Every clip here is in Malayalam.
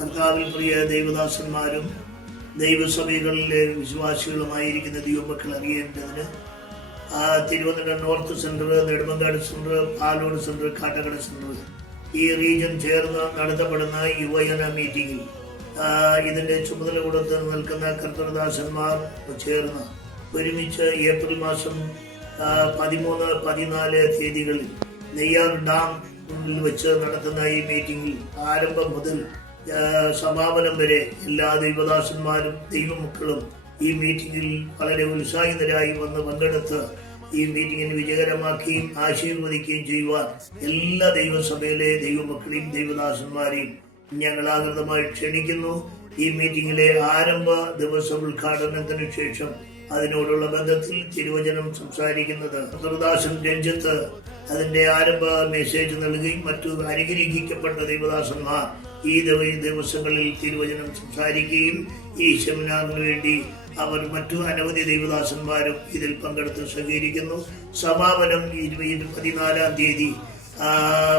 കർത്താവിൽ പ്രിയ ദൈവദാസന്മാരും ദൈവസഭകളിലെ വിശ്വാസികളുമായിരിക്കുന്ന ദൈവമക്കൾ അറിയേണ്ടതിന് Thiruvananthapuram north centre, Nedumangad centre, Palode centre, Kattakada centre ഈ റീജിയൻ ചേർന്ന് നടത്തപ്പെടുന്ന യുവജന മീറ്റിംഗിൽ ഇതിൻ്റെ ചുമതല കൊടുത്ത് നിൽക്കുന്ന കർത്തൃദാസന്മാർ ചേർന്ന് ഒരുമിച്ച് ഏപ്രിൽ മാസം 13, 14 തീയതികളിൽ നെയ്യാർ ഡാമിൽ വെച്ച് നടത്തുന്ന ഈ മീറ്റിംഗിൽ ആരംഭം മുതൽ സമാപനം വരെ എല്ലാ ദൈവദാസന്മാരും ദൈവമക്കളും ഈ മീറ്റിംഗിൽ വളരെ ഉത്സാഹിതരായി വന്ന് പങ്കെടുത്ത് ഈ മീറ്റിംഗിന് വിജയകരമാക്കുകയും ആശീർവദിക്കുകയും ചെയ്യുവാൻ എല്ലാ ദൈവസഭയിലെ ദൈവമക്കളെയും ദൈവദാസന്മാരെയും ഞങ്ങൾ ആകൃതമായി ക്ഷണിക്കുന്നു. ഈ മീറ്റിംഗിലെ ആരംഭ ദിവസ ഉദ്ഘാടനത്തിന് ശേഷം അതിനോടുള്ള ബന്ധത്തിൽ തിരുവചനം സംസാരിക്കുന്നത് കർത്തൃദാസൻ രഞ്ജിത്ത് അതിന്റെ ആരംഭ മെസ്സേജ് നൽകുകയും മറ്റു അനുഗ്രഹിക്കപ്പെട്ട ദൈവദാസന്മാർ ഈ ദിവസങ്ങളിൽ തിരുവചനം സംസാരിക്കുകയും ഈ സെമിനാറിന് വേണ്ടി അവർ മറ്റു അനവധി ദൈവദാസന്മാരും ഇതിൽ പങ്കെടുത്ത് സഹകരിക്കുന്നു. സമാപനം 14 തീയതി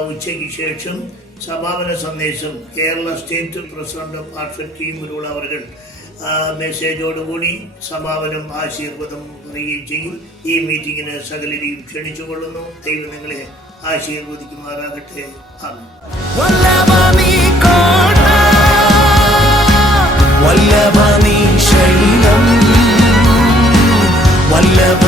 ഉച്ചയ്ക്ക് ശേഷം സമാപന സന്ദേശം കേരള സ്റ്റേറ്റ് പ്രസിഡന്റ് പാർഷൽ ടി മുരുള അവർ മെസ്സേജോടുകൂടി സമാപനം ആശീർവാദം പറയുകയും ചെയ്യും. ഈ മീറ്റിങ്ങിന് സകലരെയും ക്ഷണിച്ചുകൊള്ളുന്നു. ദൈവം നിങ്ങളെ ആശീർവദിക്കുമാറാകട്ടെ. വല്ലഭ നീ ശൈലം വല്ലഭ